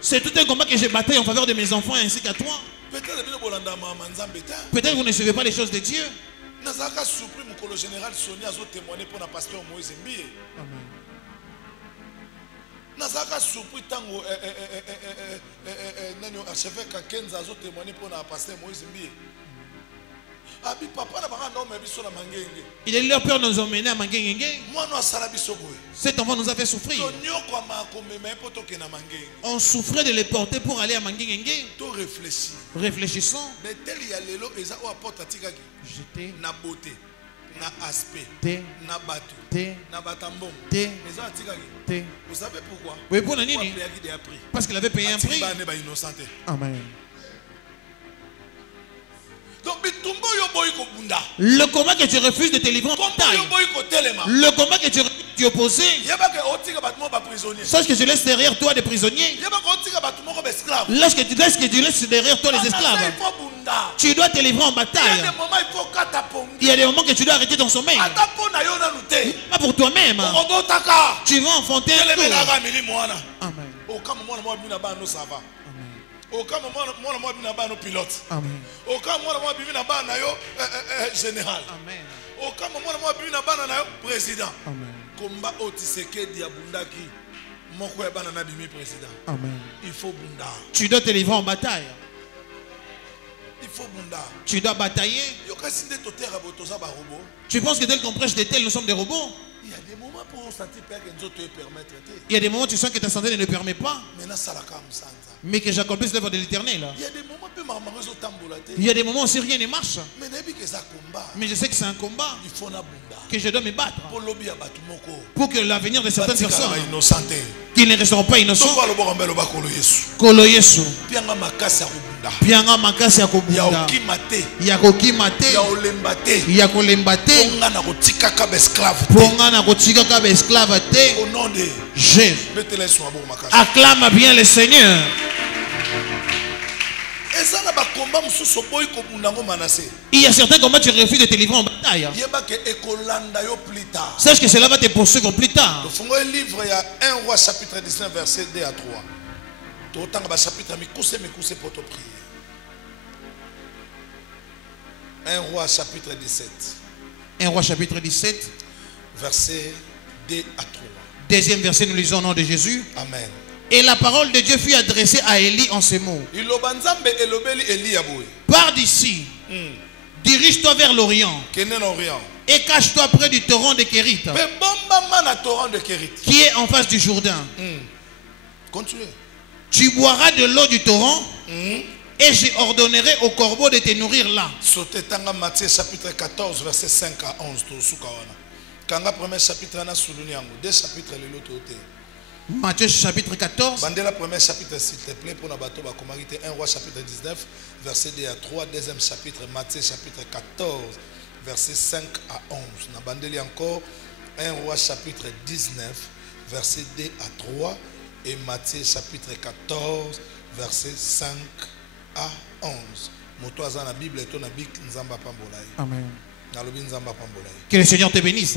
C'est tout un combat que j'ai battu en faveur de mes enfants ainsi qu'à toi. Peut-être que vous ne suivez pas les choses de Dieu. Nazaka surpris tango archevêque Kenza azo témoigner pour na pasteur Moïse Mbie. Abi papa na banga no mebiso na mangenge. Il est leur peur de nous emmener à Mangengenge. Moi no asala biso boye. Cet enfant nous a fait souffrir. Tonyoko ma komema po toke na mangenge. On souffrait de les porter pour aller à Mangengenge. To réfléchis. Réfléchissons. Mais tel ya lelo eza o apporte atikaki. J'étais na beauté. Na aspect, na bateau, na batambon, vous savez pourquoi? Oui, pour la nini? Parce qu'il avait payé un prix. Amen. Le combat que tu refuses de te livrer en bataille, le combat que tu refuses de t'opposer, sache que tu laisses derrière toi des prisonniers. Lorsque tu laisses derrière toi les esclaves, tu dois te livrer en bataille. Il y a des moments que tu dois arrêter ton sommeil. Pas pour toi-même. Tu vas enfanter un tour. Amen. Aucun moment moi bina ba no pilote. Amen. Aucun moment bina ba na yo général. Amen. Aucun moment moi bina ba na yo président. Amen. Komba otiseke dia bundaki moko ya bana na bimi président. Amen. Il faut bunda. Tu dois te livrer en bataille. Il faut bunda. Tu dois batailler. Yo kasinde to terre botoza ba robot. Tu penses que tel qu'on prêche des tels nous sommes des robots? Il y a des moments pour sentir que Dieu te permettre. Il y a des moments où tu sens que ta santé ne le permet pas. Mais que j'accomplisse l'œuvre de l'Éternel. Il y a des moments il y a des moments où si rien ne marche. Mais je sais que c'est un combat. Que je dois me battre. Pour que l'avenir de certaines personnes qui ne resteront pas innocents. Kolo Yesu. Pianga makasi ya kobunda. Ya kokimate. Ya kolembate. Ponga na kotika ka esclave te. Au nom de Jésus. Acclame bien le Seigneur. Il y a certains combats tu refuses de te livrer en bataille. Sache que cela va te poursuivre plus tard. Le livre, il y a 1 Roi chapitre 19 verset 2 à 3. Chapitre pour te prier. 1 Roi chapitre 17. 1 Roi chapitre 17. Verset 2 à 3. Deuxième verset, nous lisons au nom de Jésus. Amen. Et la parole de Dieu fut adressée à Élie en ces mots. Pars d'ici, dirige-toi vers l'Orient et cache-toi près du torrent de Kérit, qui est en face du Jourdain. Continuez. Tu boiras de l'eau du torrent et j'ordonnerai aux corbeaux de te nourrir là. Matthieu chapitre 14 verset 5 à 11. Kanga premier chapitre na suluni yango, deux chapitres le loto te. Matthieu chapitre 14. Bandela premier chapitre s'il te plaît pour na bato ba komagite 1 Roi chapitre 19 verset 2 à 3, deuxième chapitre Matthieu chapitre 14 verset 5 à 11. Na bandeli encore 1 Roi chapitre 19 verset 2 à 3 et Matthieu chapitre 14 verset 5 à 11. Moto aza na Bible to na bik nzamba pambolai. Amen. Que le Seigneur te bénisse.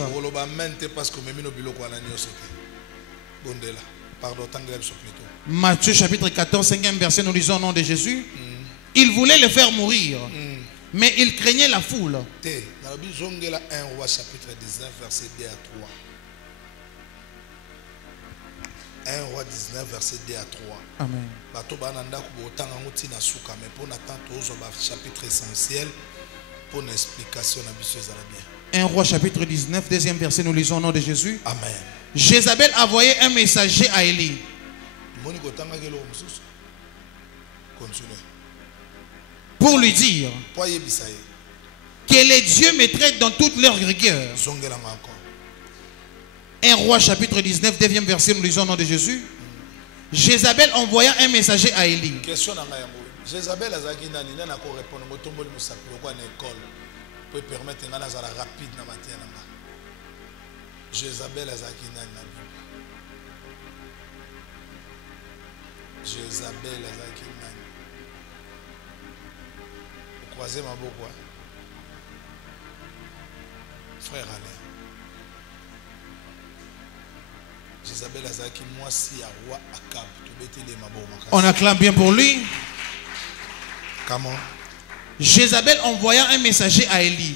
Matthieu chapitre 14, 5e verset, nous lisons au nom de Jésus. Il voulait le faire mourir, mais il craignait la foule. 1 Roi chapitre 19, verset 2 à 3. 1 Roi 19, verset 2 à 3. Amen. Chapitre essentiel. Pour une explication, 1 Roi chapitre 19, deuxième verset, nous lisons au nom de Jésus. Amen. Jézabel a envoyé un messager à Élie. Pour lui dire que les dieux me traitent dans toute leur rigueur. 1 Roi chapitre 19, deuxième verset, nous lisons au nom de Jésus. Jézabel envoya un messager à Élie. Jézabel azaki nani nana ko répondre motomboli musapi ko na école pour permettre ngana za rapide na matin nanga. Jézabel azaki nani na Bible. Jézabel azaki nani. Croisez ma beaucoup. Frère Alain. On acclame bien pour lui. Comment? Jézabel envoya un messager à Élie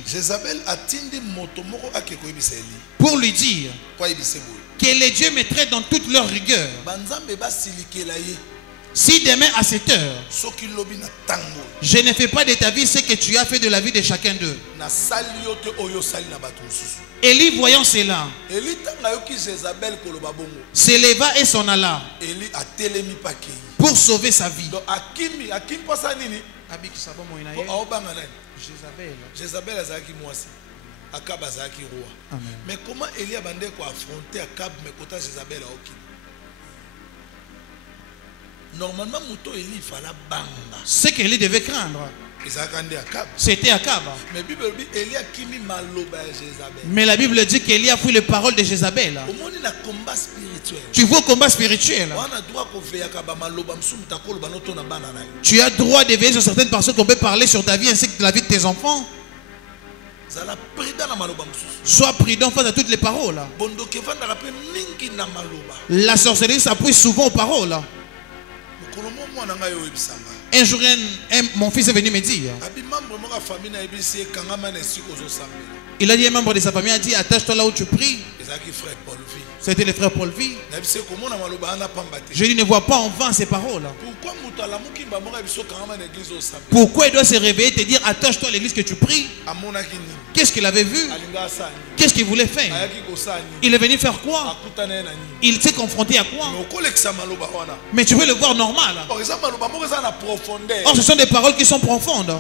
pour lui dire que les dieux me traitent dans toute leur rigueur. Si demain à cette heure, je ne fais pas de ta vie ce que tu as fait de la vie de chacun d'eux. Élie, voyant cela, s'éleva et s'en alla pour sauver sa vie. Mais comment Élie a affronté Akab, mais quand Jézabel a okim? Normalement, Élie fallait banga. Ce qu'Élie devait craindre, c'était Akab. Mais la Bible dit qu'Élie a pris les paroles de Jézabel. Tu vois au combat spirituel. Tu as droit de veiller sur certaines personnes qu'on peut parler sur ta vie ainsi que la vie de tes enfants. Sois prudent face à toutes les paroles. La sorcellerie s'appuie souvent aux paroles. Un jour, mon fils est venu me dire, il a dit, un membre de sa famille a dit, attache-toi là où tu pries. C'était le frère Paul V. Je lui ne vois pas en vain ces paroles. Pourquoi il doit se réveiller et te dire, attache-toi à l'église que tu pries? Qu'est-ce qu'il avait vu? Qu'est-ce qu'il voulait faire? Il est venu faire quoi? Il s'est confronté à quoi? Mais tu veux le voir normal. Or, ce sont des paroles qui sont profondes.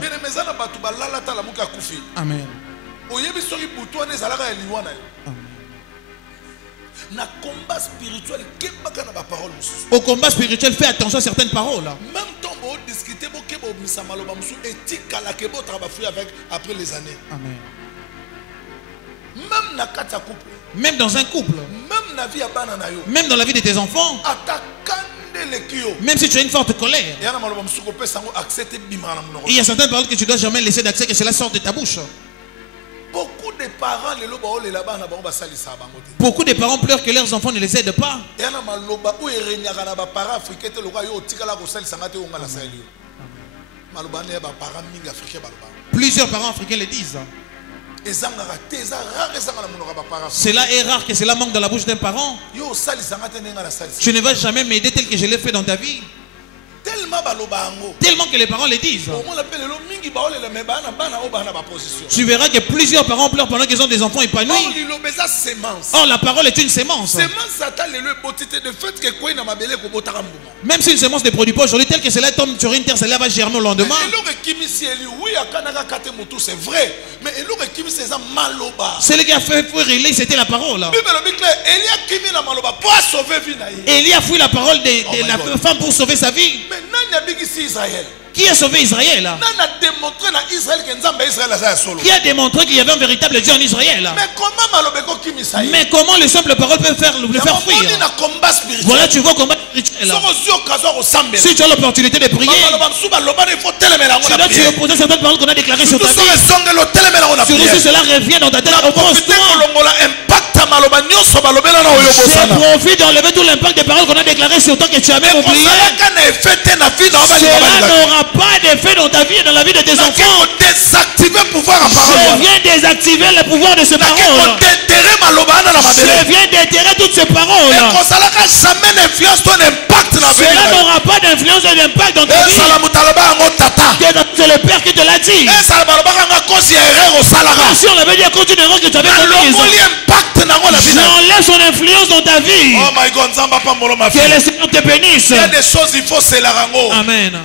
Amen. Au combat spirituel, fais attention à certaines paroles. Même temps, après les années. Amen. Même dans un couple. Même dans la vie de tes enfants. Même si tu as une forte colère, il y a certaines paroles que tu ne dois jamais laisser d'accès, que cela sorte de ta bouche. Beaucoup de parents pleurent que leurs enfants ne les aident pas. Plusieurs parents africains le disent. Cela est rare que cela manque dans la bouche d'un parent. Tu ne vas jamais m'aider tel que je l'ai fait dans ta vie. Tellement que les parents le disent. Tu verras que plusieurs parents pleurent pendant qu'ils ont des enfants épanouis. Or la parole est une sémence. Même si une sémence ne produit pas aujourd'hui, tel que cela tombe sur une terre, cela va germer au lendemain. C'est vrai. Mais celui qui a fait fuir Élie, c'était la parole. Élie a fui la parole de la femme pour sauver sa vie. Qui a sauvé Israël? Qui a démontré qu'il y avait un véritable Dieu en Israël? Mais comment les simples paroles peuvent le faire fuir? Voilà, tu vois combat spirituel. Si tu as l'opportunité de prier, tu dois te opposer à certaines paroles qu'on a déclarées sur ta vie. Surtout si cela revient dans ta tête, oppose-toi. Je profite d'enlever tout l'impact des paroles qu'on a déclarées sur toi que tu as même oublié. Cela n'aura pas d'effet dans ta vie et dans la vie de tes enfants. Je viens désactiver le pouvoir de ces paroles. Je viens déterrer toutes ces paroles. Cela n'aura pas d'influence et d'impact dans ta vie. C'est le Père qui te l'a dit. Si on avait dit à cause d'une erreur que tu avais commise, j'enlève son influence dans ta vie. Oh my God, que le Seigneur te bénisse. Il y a des choses il faut se la rendre. Amen.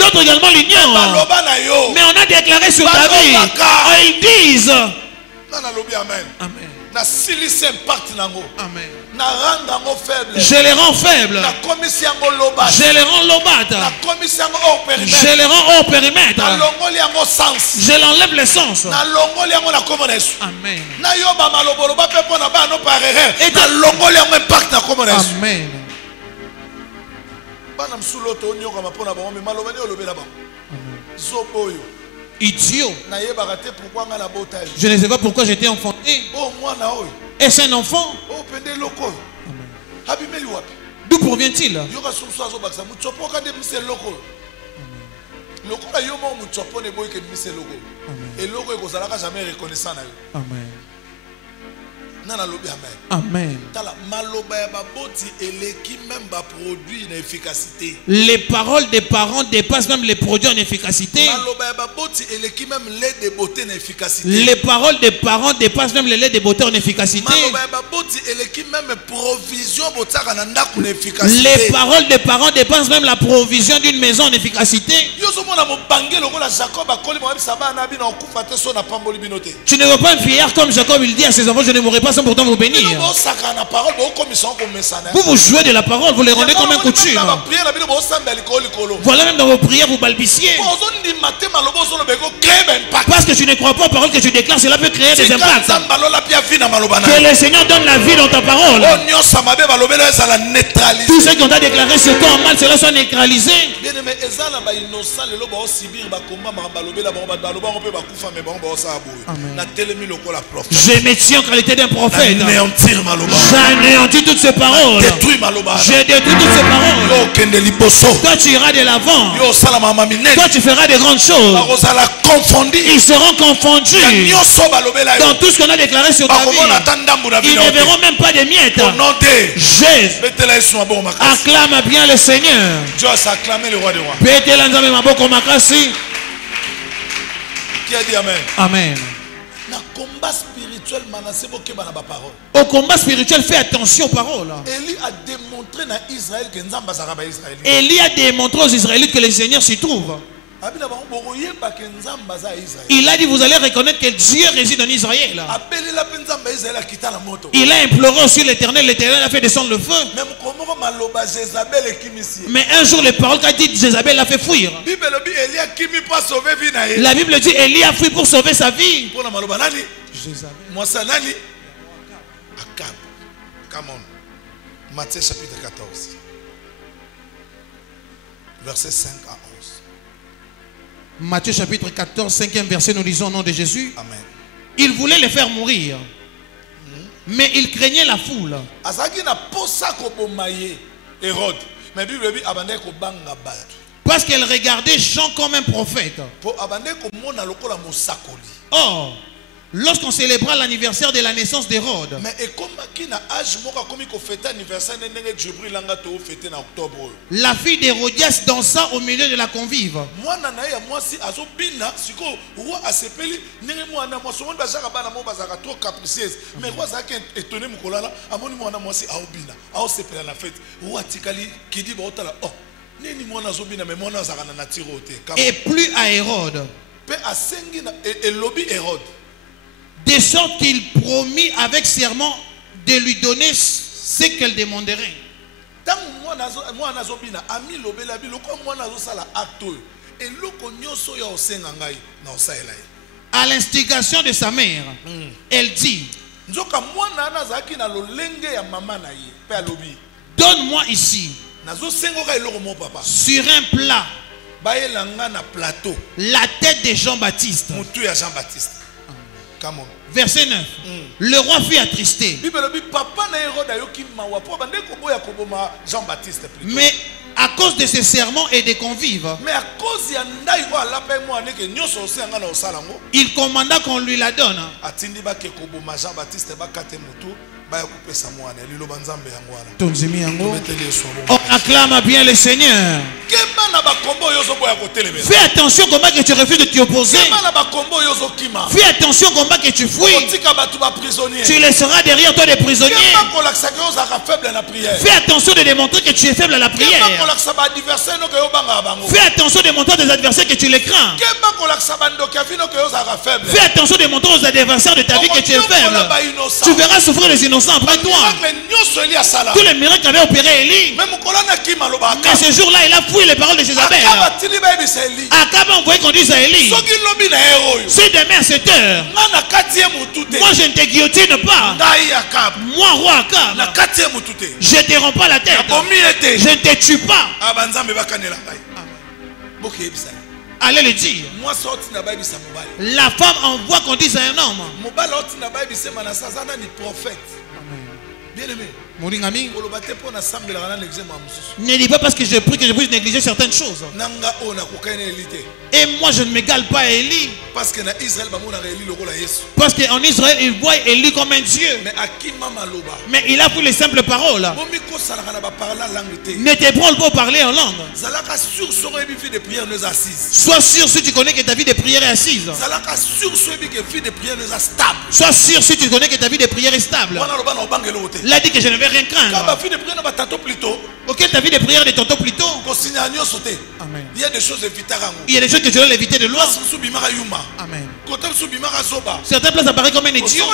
D'autres également l'ignorent. Mais on a déclaré sur ta vie. Ils disent. Amen. Amen. Je les rends faibles. Je les rends lobates. Je les rends hors périmètre. Je l'enlève le sens. Amen. Amen. idiot. Je ne sais pas pourquoi j'étais enfanté. Est-ce un enfant? D'où provient-il? Amen. Amen. Les paroles des parents dépassent même les produits en efficacité. Les paroles des parents dépassent même les laits de beauté en efficacité. Les paroles des parents dépassent même la provision d'une maison en efficacité. Tu ne veux pas un vieillard comme Jacob, il dit à ses enfants, je ne mourrai pas sans pourtant vous bénir. Vous vous jouez de la parole, vous les rendez comme un coutume. Voilà, même dans vos prières, vous balbutiez. Parce que tu ne crois pas aux paroles que tu déclares, cela peut créer des impacts. Que le Seigneur donne la vie dans ta parole. Tous ceux qui ont déclaré sur toi en mal, cela soit neutralisé. Je me tiens en qualité d'un prophète. J'anéantis toutes ces paroles. Je détruis toutes ces paroles. Toi tu iras de l'avant. Toi tu feras de grandes choses. Ils seront confondus dans tout ce qu'on a déclaré sur ta vie. Ils ne verront même pas des miettes. Jésus. Acclame bien le Seigneur. Dieu a acclamé le roi des rois. Qui a dit Amen? Amen. Au combat spirituel, fais attention aux paroles. Élie a démontré aux Israélites que le Seigneur s'y trouve. Il a dit, vous allez reconnaître que Dieu réside en Israël. Il a imploré aussi l'Éternel. L'Éternel a fait descendre le feu. Mais un jour, les paroles qu'a dit Jézabel l'a fait fuir. La Bible dit, Élie a fui pour sauver sa vie. Matthieu chapitre 14, verset 5 à 11. Matthieu chapitre 14, 5e verset, nous lisons au nom de Jésus. Amen. Il voulait les faire mourir, mais il craignait la foule. Parce qu'elle regardait Jean comme un prophète. Or, lorsqu'on célébra l'anniversaire de la naissance d'Hérode, la fille d'Hérodias dansa au milieu de la convive. Et plus à Hérode, de sorte qu'il promit avec serment de lui donner ce qu'elle demanderait. À l'instigation de sa mère, elle dit, donne-moi ici, sur un plat, la tête de Jean-Baptiste. Verset 9. Le roi fut attristé. Mais à cause de ses serments et des convives, il commanda qu'on lui la donne. On acclame bien le Seigneur. Fais attention au combat que tu refuses de t'y opposer. Fais attention au combat que tu fuis. Tu laisseras derrière toi des prisonniers. Fais attention de démontrer que tu es faible à la prière. Fais attention de montrer à tes adversaires que tu les crains. Fais attention de montrer aux adversaires de ta vie que tu es faible. Tu verras souffrir les innocents après toi. Tous les miracles qu'avait opéré Élie. Mais ce jour-là, il a fouillé les paroles de Jézabel. Akab a envoyé qu'on dise à Élie, si demain à 7 heures, moi je ne te guillotine pas. Moi, roi Akab, je ne te romps pas la tête. Je ne te tue pas. allez le dire. La femme envoie qu'on dise à un homme. Bien aimé. Ne dis pas parce que je prie que je puisse négliger certaines choses. Et moi je ne m'égale pas à Élie. Parce qu'en Israël ils voient Élie comme un Dieu. Mais il a pris les simples paroles. Ne t'ébranle pas pour parler en langue. Sois sûr si tu connais que ta vie de prière est assise. Sois sûr si tu connais que ta vie de prière est stable. Il a dit que je ne vais rien craindre. Ok, ta vie de prière de tonton plutôt. Amen. Il y a des choses évitées. Il y a des choses que je dois éviter de loin. Amen. Certaines places apparaissent comme un idiot.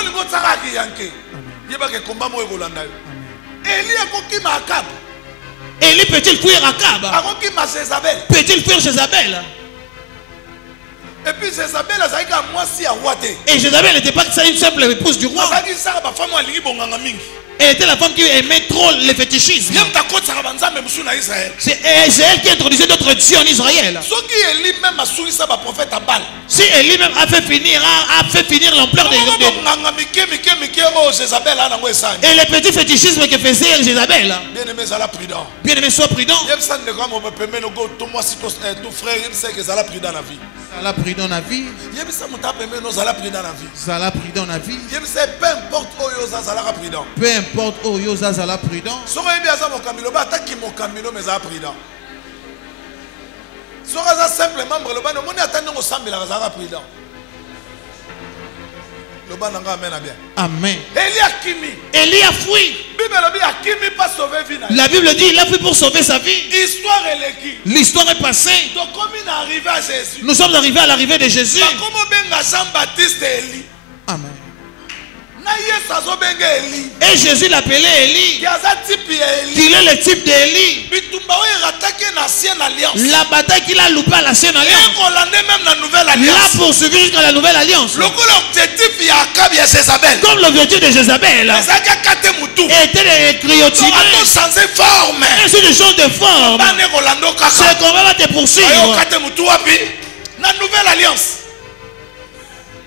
Élie peut-il fuir Akab? Peut-il fuir Jézabel? Et puis Jézabel a dit moi si à Wate. Et Jézabel n'était pas une simple épouse du roi. Elle était la femme qui aimait trop le fétichisme. C'est elle qui introduisait d'autres dieux en Israël. Si Élie même a fait finir l'ampleur des et le petit fétichisme que faisait Jézabel. Bien-aimé, sois prudent. Zala prudent dans la vie. Zala prudent dans la vie. Peu importe où Yosa Zala prudent. Amen. Élie a fui. La Bible dit il a fui pour sauver sa vie. L'histoire est passée. Nous sommes arrivés à l'arrivée de Jésus. Amen. Et Jésus l'appelait Élie. Il est le type d'Élie. La bataille qu'il a loupé à la Sainte Alliance, l'a poursuivi jusqu'à la Nouvelle Alliance. Comme l'objectif de Jézabel était de criotiner et sur des choses de forme. Ce combat va te poursuivre. La Nouvelle Alliance.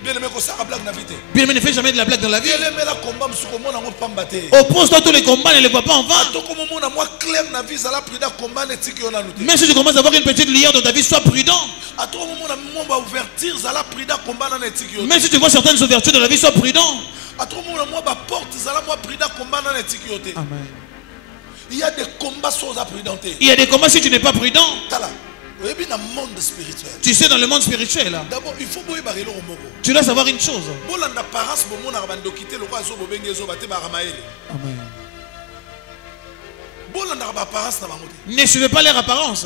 Bien-aimé, ne fais jamais de la blague dans la vie. Oppose-toi tous les combats, ne les vois pas en vain. Même si tu commences à avoir une petite lueur dans ta vie, sois prudent. Même si tu vois certaines ouvertures dans la vie, sois prudent. Amen. Il y a des combats sans prudenter. Il y a des combats si tu n'es pas prudent. Spirituel. Tu sais, dans le monde spirituel, d'abord il faut tu dois savoir une chose. Amen. Ne suivez pas leur apparence.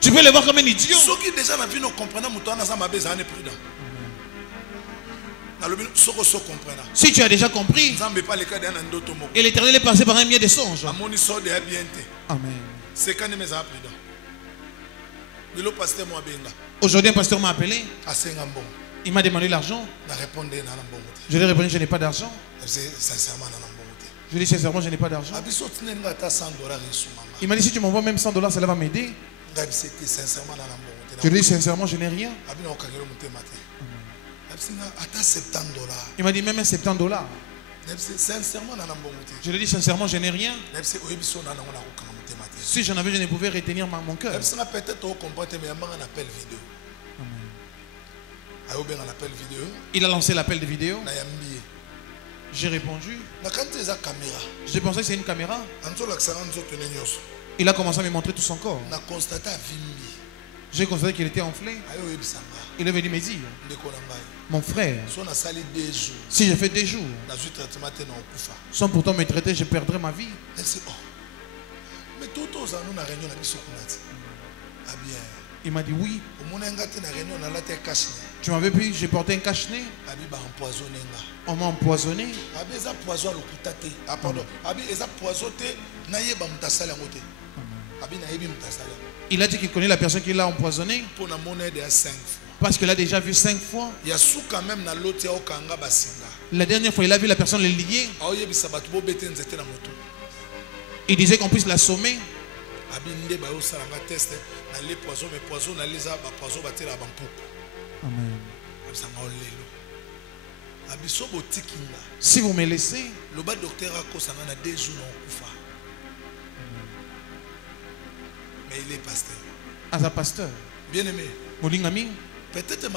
Tu peux les voir comme un idiot. Si tu as déjà compris, et l'Éternel est passé par un biais de songes. Amen. Aujourd'hui, un pasteur m'a appelé. Il m'a demandé l'argent. Je lui ai répondu, je n'ai pas d'argent. Je lui ai dit sincèrement, je n'ai pas d'argent. Il m'a dit, si tu m'envoies même $100, cela va m'aider. Je lui ai dit sincèrement, je n'ai rien. Il m'a dit même $70. Je lui ai dit sincèrement, je n'ai rien. Si j'en avais, je ne pouvais retenir mon cœur. Il a lancé l'appel de vidéo. J'ai répondu. J'ai pensé que c'est une caméra. Il a commencé à me montrer tout son corps. J'ai constaté qu'il était enflé. Il est venu me dire, mon frère, si j'ai fait 2 jours sans pourtant me traiter, je perdrais ma vie. Il m'a dit oui. Tu m'avais pris, j'ai porté un cache-nez. On m'a empoisonné. Il a dit qu'il connaît la personne qui l'a empoisonné. Parce qu'il a déjà vu 5 fois. La dernière fois, il a vu la personne le lier. Il disait qu'on puisse l'assommer. Si vous me laissez, le docteur a 2 jours. Mais il est pasteur. As un pasteur. Bien aimé. Molingami. Peut-être que je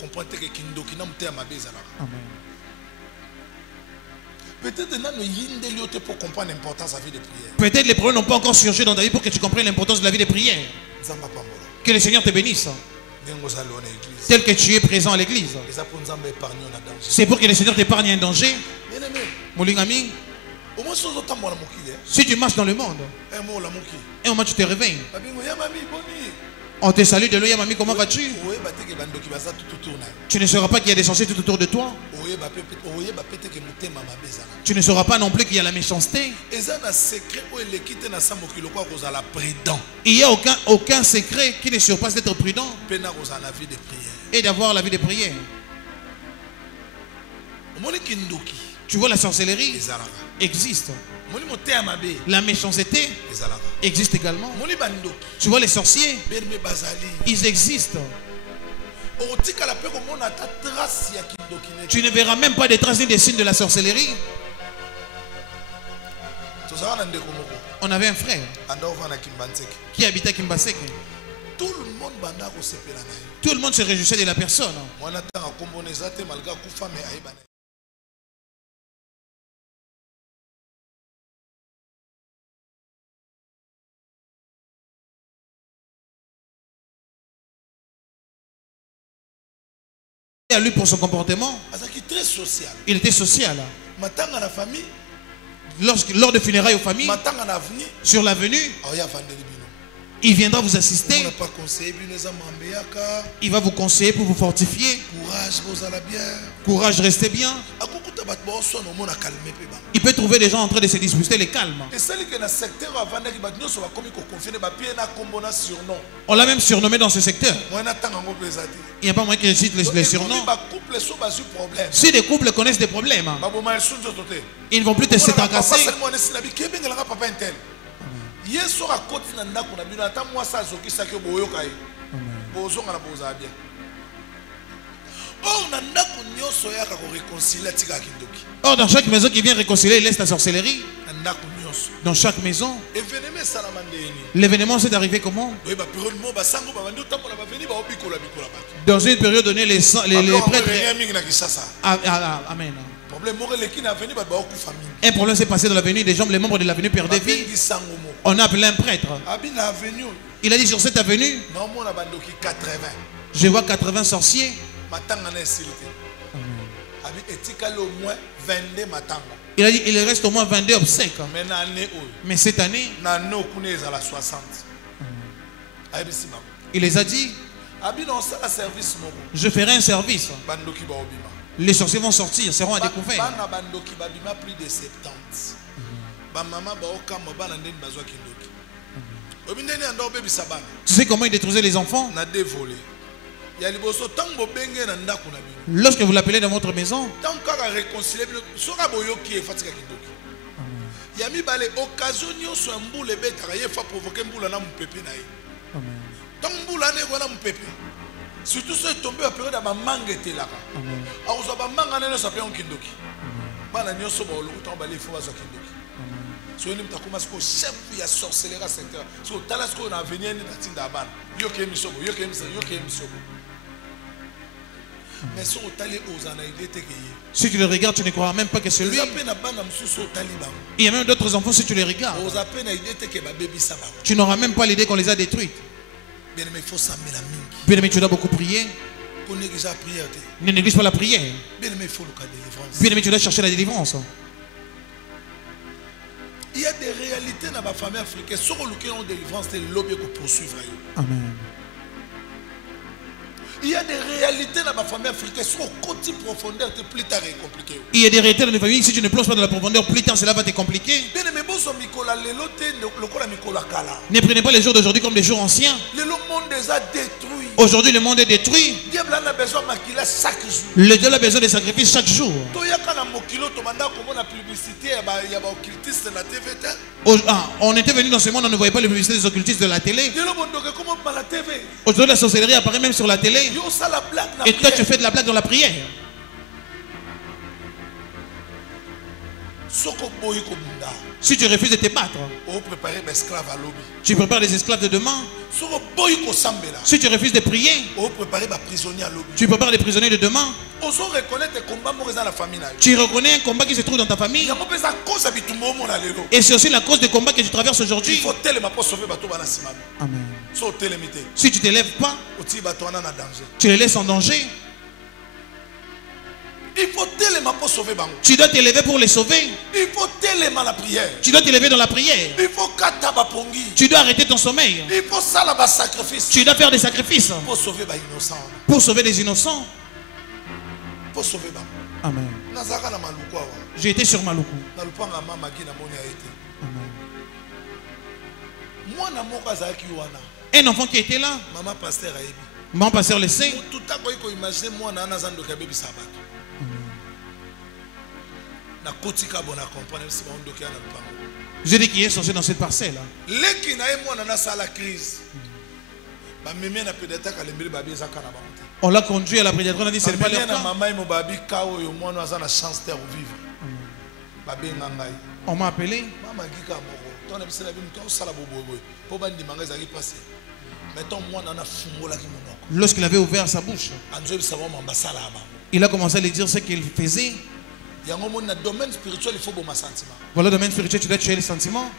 comprendre que Kindoki n'a pas Amen. Peut-être que pour comprendre l'importance de la vie de prière. Peut-être les problèmes n'ont pas encore surgi dans ta vie pour que tu comprennes l'importance de la vie de prière. Que le Seigneur te bénisse. Tel que tu es présent à l'église. C'est pour que le Seigneur t'épargne un danger. Molingami. Si tu marches dans le monde, et au moment où tu te réveilles, on te salue de l'œil, mamie, comment vas-tu? Tu ne sauras pas qu'il y a des sorciers tout autour de toi. Tu ne sauras pas non plus qu'il y a la méchanceté. Il n'y a aucun secret qui ne surpasse d'être prudent et d'avoir la vie de prière. Tu vois, la sorcellerie existe. La méchanceté existe également. Tu vois, les sorciers, ils existent. Tu ne verras même pas des traces ni des signes de la sorcellerie. On avait un frère qui habitait à Kimbaseke. Tout le monde se réjouissait de la personne. À lui pour son comportement. Il était social. Lors de funérailles aux familles, sur l'avenue, il viendra vous assister. Il va vous conseiller pour vous fortifier. Courage, restez bien. Il peut trouver des gens en train de se disputer, les calmes. On l'a même surnommé dans ce secteur. Il n'y a pas moyen que je cite les surnoms. Si des couples connaissent des problèmes, ils ne vont plus te s'étagasser. Or, dans chaque maison qui vient réconcilier, il laisse la sorcellerie. Dans chaque maison. L'événement s'est arrivé comment? Dans une période donnée, les prêtres. Amen. Un problème s'est passé dans l'avenue, les membres de l'avenue perdaient vie. On a appelé un prêtre. Il a dit sur cette avenue, je vois 80 sorciers. Il a dit il reste au moins 22 obsèques. Mais cette année, il les a dit, je ferai un service. Les sorciers vont sortir, seront à découvert. Tu sais comment il détruisait les enfants? Lorsque vous l'appelez dans votre maison, surtout si tombé à période de mangue était là. Chef ya sorcellerie secteur. So talasco na avenir ni tatinda ban. Yo ke misobo. Mais si tu le regardes, tu ne croiras même pas que c'est lui. Il y a même d'autres enfants, si tu les regardes, tu n'auras même pas l'idée qu'on les a détruits. Bien aimé, tu dois beaucoup prier. Ne néglige pas la prière. Bien aimé, tu dois chercher la délivrance. Il y a des réalités dans ma famille africaine. Ceux qui ont délivrance, c'est le lobby pour poursuivre. Amen. Il y a des réalités dans ma famille africaine. Sur côté profondeur, c'est plus tard et compliqué. Il y a des réalités dans ma famille. Si tu ne plonges pas dans la profondeur, plus tard, cela va te compliquer. Ne prenez pas les jours d'aujourd'hui comme des jours anciens. Le monde les a détruits. Aujourd'hui, le monde est détruit. Le diable a besoin de sacrifices chaque jour. On était venu dans ce monde, on ne voyait pas les publicités des occultistes de la télé. Aujourd'hui, la sorcellerie apparaît même sur la télé. Et toi, tu fais de la blague dans la prière. Si tu refuses de te battre, tu prépares les esclaves de demain. Si tu refuses de prier, tu prépares les prisonniers de demain. Tu reconnais un combat qui se trouve dans ta famille. Et c'est aussi la cause des combats que tu traverses aujourd'hui. Amen. Si tu ne te lèves pas, tu les laisses en danger. Tu dois t'élever pour les sauver. Tu dois t'élever dans la prière. Tu dois arrêter ton sommeil. Tu dois faire des sacrifices pour sauver des innocents. Amen. J'ai été sur Maluku. Un enfant qui était là. Maman pasteur le sait. Je dis qu'il est sorti dans cette parcelle. On l'a conduit à la prédication, on a dit c'est pas leur temps. On m'a appelé. Lorsqu'il avait ouvert sa bouche, il a commencé à lui dire ce qu'il faisait. Voilà, le domaine spirituel, tu dois tuer les sentiments.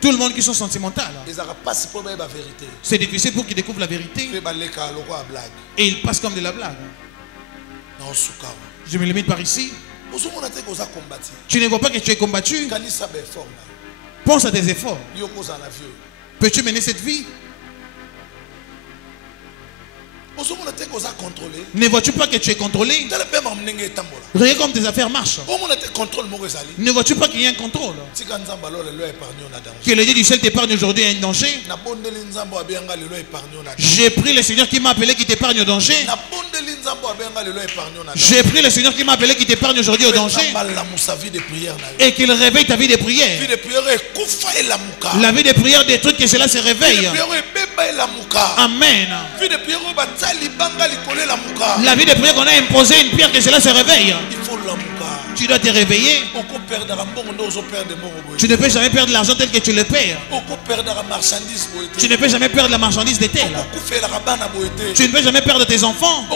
Tout le monde qui sont sentimentaux, c'est difficile pour qu'ils découvrent la vérité. Et ils passent comme de la blague. Je me limite par ici. Tu ne vois pas que tu es combattu. Pense à tes efforts. Peux-tu mener cette vie? Ne vois-tu pas que tu es contrôlé? Regarde comme tes affaires marchent. Ne vois-tu pas qu'il y a un contrôle? Que le Dieu du ciel t'épargne aujourd'hui un danger. J'ai pris le Seigneur qui m'a appelé qui t'épargne au danger. J'ai pris le Seigneur qui m'a appelé qui t'épargne aujourd'hui au danger. Et qu'il réveille ta vie de prière. La vie de prière des trucs que cela se réveille. Amen. La vie de prière qu'on a imposé une pierre que cela se réveille. Tu dois te réveiller. Tu ne peux jamais perdre l'argent tel que tu le perds. Tu ne peux jamais perdre la marchandise de tel. Tu ne peux jamais perdre tes enfants.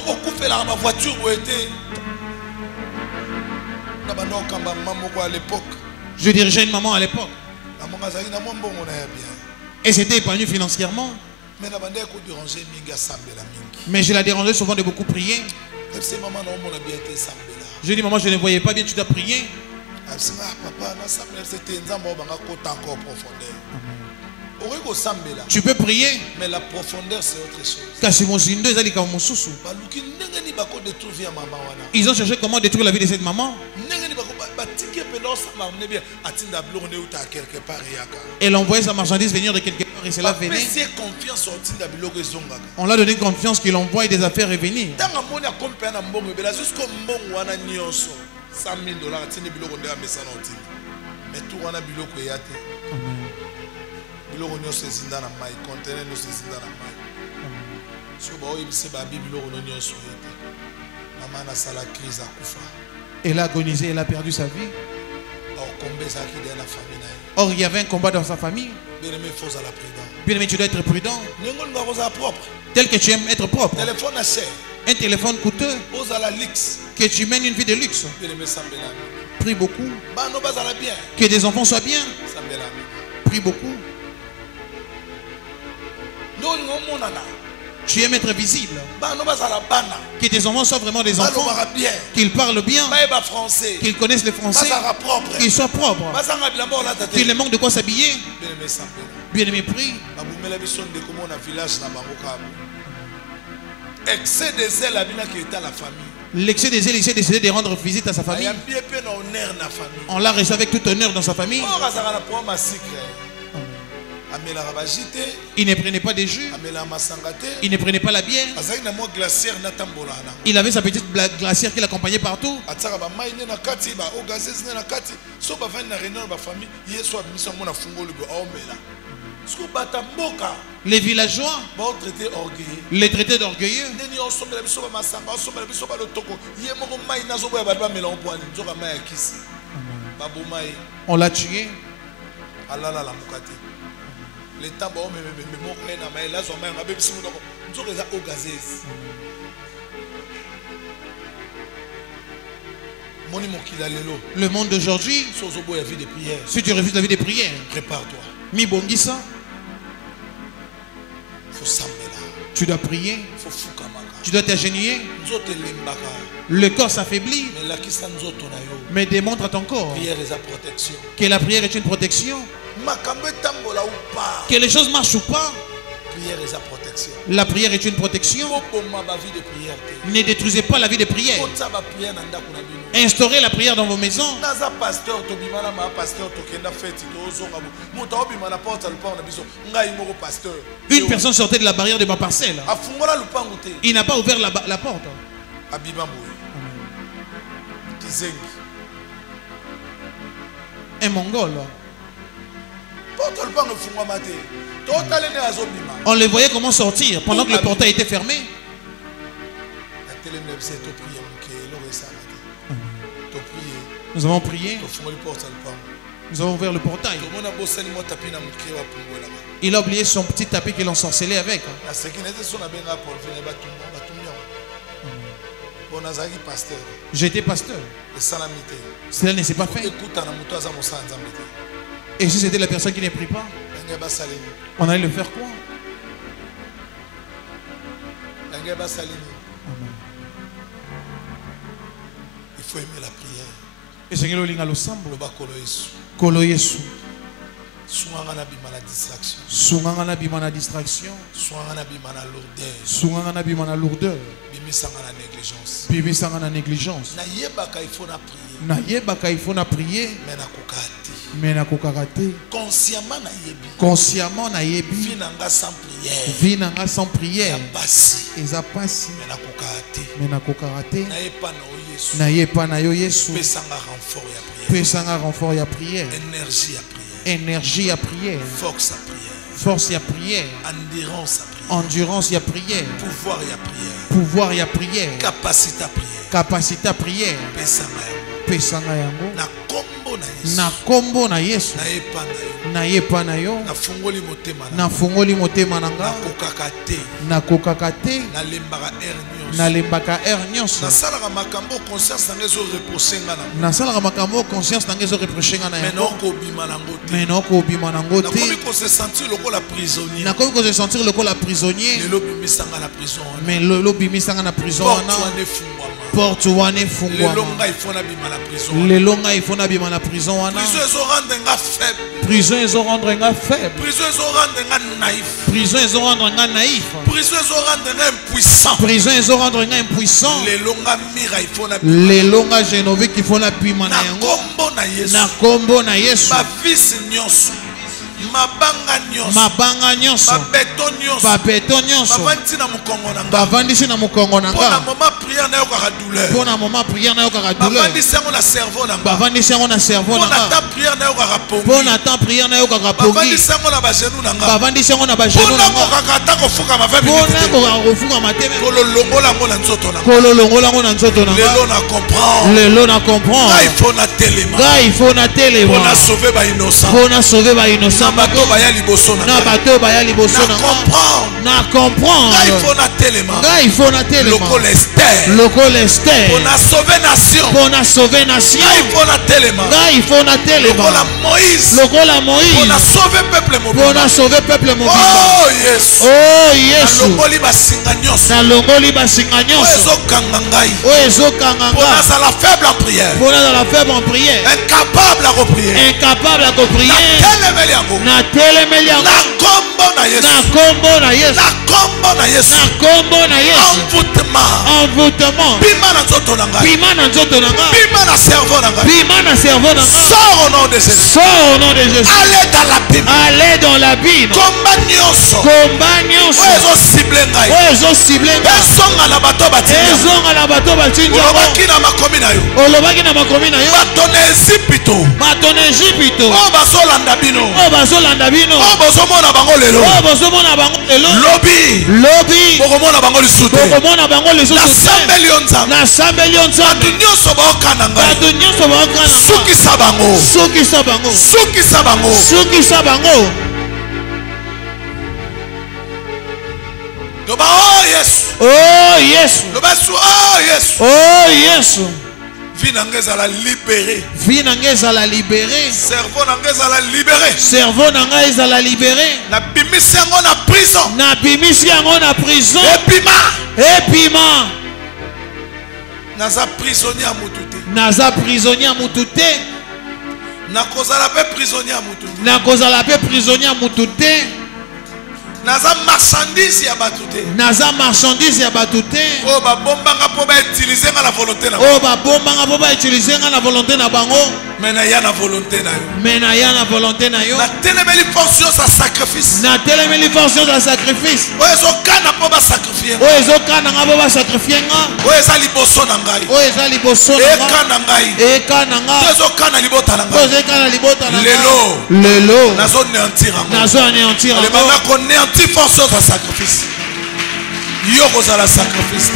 Je dirigeais une maman à l'époque. Et c'était épanoui financièrement. Mais je la dérangeais souvent de beaucoup prier. Je dis maman, je ne voyais pas bien, tu dois prier. Tu peux prier, mais la profondeur c'est autre chose. Ils ont cherché comment détruire la vie de cette maman. Elle envoyait sa marchandise venir de quelque part et cela venait. On l'a donné confiance qu'il envoie des affaires et venir. Elle a agonisé, elle a perdu sa vie. Or, il y avait un combat dans sa famille. Bien-aimé, tu dois être prudent. Tel que tu aimes être propre. Un téléphone coûteux. Que tu mènes une vie de luxe. Prie beaucoup. Que tes enfants soient bien. Prie beaucoup. Tu aimes être visible. Que tes enfants soient vraiment des enfants. Qu'ils parlent bien. Qu'ils connaissent le français. Qu'ils soient propres. Qu'ils ne manquent de quoi s'habiller. Bien-aimé, prie. Excès de zèle qui était à la famille. L'excès de zèle, il s'est décidé de rendre visite à sa famille. On l'a reçu avec tout honneur dans sa famille. Il ne prenait pas des jus. Il ne prenait pas la bière. Il avait sa petite glacière qui l'accompagnait partout. Les villageois les traitaient d'orgueilleux. On l'a tué. Le monde d'aujourd'hui, si tu refuses la vie de prière, prépare-toi. Mibongisa, tu dois prier, tu dois t'agenouiller. Le corps s'affaiblit, mais démontre à ton corps que la prière est une protection. Que les choses marchent ou pas, la prière est une protection. Ne détruisez pas la vie de prière. Instaurez la prière dans vos maisons. Une personne sortait de la barrière de ma parcelle. Il n'a pas ouvert la porte. Un Mongol. On les voyait comment sortir pendant que le portail était fermé. Nous avons prié. Nous avons ouvert le portail. Il a oublié son petit tapis qu'il ensorcelait avec. J'étais pasteur. Cela ne s'est pas fait. Et si c'était la personne qui ne prie pas, on allait le faire quoi? Il faut aimer la prière. Et Seigneur Linga lo sambo. Kolo Yesu. Sounganga na bima na distraction. Sounganga na bima na distraction. Sounganga na bima na lourdeur. Sounganga na bima na lourdeur. Bimisanga na négligence. Bimisanga na négligence. Na yebaka il faut na prier. Na yebaka il faut na prier. Mais na kokati. Mais na kokaraté. Consciemment na yebi. Consciemment na yebi. Vinanga sans prière. Vinanga sans prière. Basi. Eza pasi. Mais na kokati. Mais na kokaraté. Na yepa na Yesu. Na yepa na yo Yesu. Pesanga renfort ya prière. Pesanga renfort ya prière. Énergie à prière. Énergie à prière. Force à prière. Force à prière. Endurance à prière. Endurance à prière. Pouvoir à prière. Pouvoir à prière. Capacité à prière. Capacité à prière. Pesanga yango. Na kombo na Yesu. Na kombo na Yesu. Na yepa na yo. Na fungoli motema na. Na fungoli motema nanga. Na kokakate. Na kokakate. Na lembaka hernios. Na lembaka hernios. Na salaka makambo conscience na ngezo reprocher nga na. Na salaka makambo conscience na ngezo reprocher nga na. Menoko bima na ngote. Menoko bima na ngote. Na komi ko se sentir lokola prisonnier. Na komi ko se sentir lokola prisonnier. Le lobi misanga na prison. Mais le lobi misanga na prison wana. Porte wane fungwa. Le longa il faut na bima na prison wana. Prison ezo rendre nga faible. Prison ezo rendre nga faible. Prison ezo rendre nga naïf. Prison ezo rendre nga naïf. Prison ezo rendre nga impuissant. Prison ezo rendre nga impuissant. Le longa mira il faut na. Le longa génové qu'il faut na bima na yango. Na kombo na Yesu. Na kombo na Yesu. Ba fils nyonso. Mabanga nyonso. Mabanga nyonso. Babeto nyonso. Babeto nyonso. Bavandi na mukongo nanga. Bavandi na mukongo nanga. Pona moment prière na yo ka douleur. Pona moment prière na yo ka douleur. Bavandi sango na cerveau nanga. Bavandi sango na cerveau nanga. Pona ta prière na yo ka pongi. Pona ta prière na yo ka pongi. Bavandi sango na ba genou nanga. Bavandi sango na ba genou nanga. Pona ko ka ko fuka ma 20 minutes. Pona ko fuka ma teme. Kolo longola ngo na nzoto nanga. Kolo longola ngo na nzoto nanga. Lelo na comprendre. Lelo na comprendre. Ga il faut na telema. Ga il faut na telema. Pona sauver ba innocent. Pona sauver ba innocent. Bato ba ya liboso na. Na bato ba ya liboso na. Na comprendre. Ga il faut na telema. Ga il faut na telema. Loko lester. Loko lester. Pona sauver nation. Pona sauver nation. Ga il faut na telema. Ga il faut na telema. Loko la Moïse. Loko la Moïse. Pona sauver peuple mobile. Pona sauver peuple mobile. Oh yes. Oh yes. Na longoli basinga nyonso. Na longoli basinga nyonso. Ozo kanga ngai. Ozo kanga ngai. Pona za la faible en prière. Pona za la faible en prière. Incapable à prier. Incapable à prier. Na telemeli yango. Na kombo na Yesu. Na kombo na Yesu. Na kombo na Yesu. Na kombo na Yesu. Envoûtement. Envoûtement. Bima na nzoto na ngai. Bima na nzoto na ngai. Bima na cerveau na ngai. Bima na cerveau na ngai. Sors au nom de Jésus. Sors au nom de Jésus. Allez dans l'abîme. Allez dans l'abîme. Combat nyonso. Combat nyonso. Ozo ciblé ngai. Ozo ciblé ngai. Ezonga na bato batinja. Ezonga na bato batinja. Olobaki na makomi na yo. Olobaki na makomi na yo. Bato na Ezipito. Bato na Ezipito. O bazolanda bino. O bazolanda bino. O bozomona bango lelo. O bozomona bango lelo. Lobi. Lobi. Bokomona bango lisusu. Bokomona bango lisusu. Na sambeli onza. Na sambeli onza. Bato nyonso baokana ngai. Bato nyonso baokana ngai. Sukisa bango. Sukisa bango. Sukisa bango. Sukisa bango. Loba oh Yesu. Oh Yesu. Loba su oh Yesu. Oh Yesu. Vie na ngai ezala libéré. Vie na ngai ezala libéré. Cerveau na ngai ezala libéré. Cerveau na ngai ezala libéré. Na bimisi yango na prison. Na bimisi yango na prison. Epima. Naza prisonnier à mutu te. Naza prisonnier à mutu te. Nakozala pe prisonnier à mutu te. Nakozala pe prisonnier à mutu te. Naza marchandise ya batu te. Naza marchandise ya batu te. Oh ba bombanga po ba utiliser nga la volonté na. Oh ba bombanga po ba utiliser nga la volonté na bango. Mais na ya na volonté na yo. Mais na ya na volonté na yo. Na telemeli portion sa sacrifice. Na telemeli portion sa sacrifice. O ezo kana po ba sacrifier. O ezo kana nga po ba sacrifier nga. O eza liboso na ngai. O eza liboso na ngai. E kana ngai. E kana nga. Ezo kana libota na ngai. O ezo kana libota na ngai. Lelo. Lelo. Nazo néantir ngo. Nazo anéantir ngo. Le banga connaît anti portion sa sacrifice. Yo kozala sacrifice.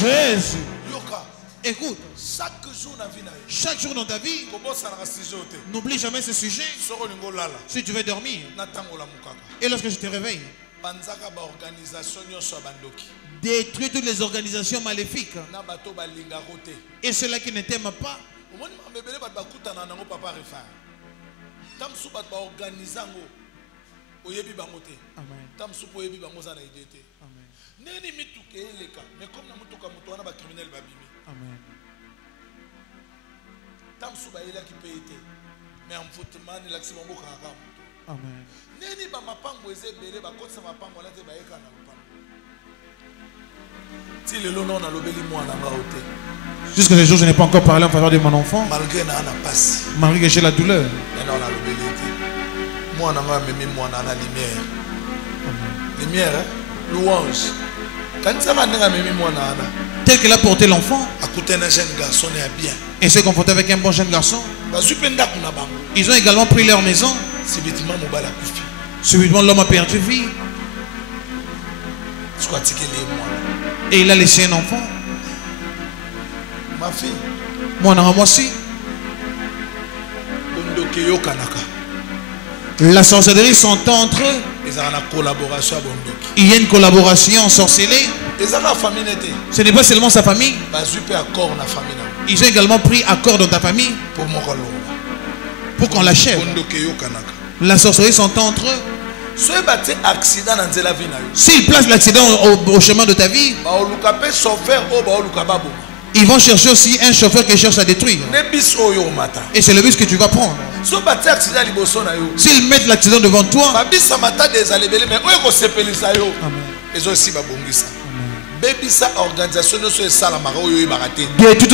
Jésus. Écoute, chaque jour dans ta vie, n'oublie jamais ce sujet. Si tu veux dormir, et lorsque je te réveille, détruis toutes les organisations maléfiques et ceux-là qui ne t'aiment pas. Neni mituke eleka mais comme na mutuka mutu wana ba criminel babimi. Amen. Tamsu ba elaki pete mais envoûtement ni laksi bombo kaka. Amen. Neni ba mapango ezebele ba kotsa mapango na te ba eka na lupango. Ti lelo non na lobeli mwana nga ote. Jusqu'à ce jour je n'ai pas encore parlé en faveur de mon enfant. Malgré na passe. Malgré que j'ai la douleur. Non na lobeli te. Mwana nga memi mwana na lumière. Lumière hein? Louange. Tel qu'il a porté l'enfant, et s'est confronté avec un bon jeune garçon. Ils ont également pris leur maison. Subitement l'homme a perdu vie. Et il a laissé un enfant. Ma fille. Moi aussi. La sorcellerie sont entre eux. Il y a une collaboration sorcelée. Ce n'est pas seulement sa famille. Ils ont également pris accord dans ta famille pour qu'on l'achève. La sorcellerie s'entend entre eux. S'ils placent l'accident au chemin de ta vie, ils vont chercher aussi un chauffeur qui cherche à détruire. Et c'est le bus que tu vas prendre. S'ils mettent l'accident devant toi, Amen.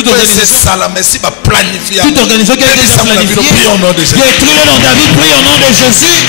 Organisation toute organisation qui a été planifiée, détruis-le dans ta vie, prie au nom de Jésus.